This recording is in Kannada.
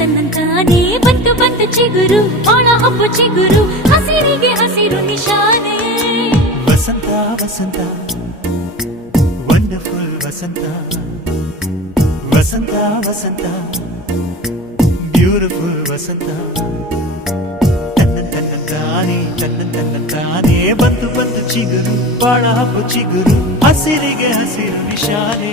ತನ್ನಂತಾನೇ ಬಂತು ಬಂತು ಚಿಗುರು ಒಳ ಹಬ್ಬ ಚಿಗುರು ಹಸಿರಿಗೆ ಹಸಿರು ನಿಶಾನೆ ವಸಂತ ವಸಂತ ವಂಡರ್ಫುಲ್ ವಸಂತ ವಸಂತ ವಸಂತ ಬ್ಯೂಟಿಫುಲ್ ವಸಂತ ತನ್ನ ಬಂತು ಬಂತು ಚಿಗುರು ಬಾಳ ಹಬ್ಬ ಚಿಗುರು ಹಸಿರಿಗೆ ಹಸಿರು ನಿಶಾನೆ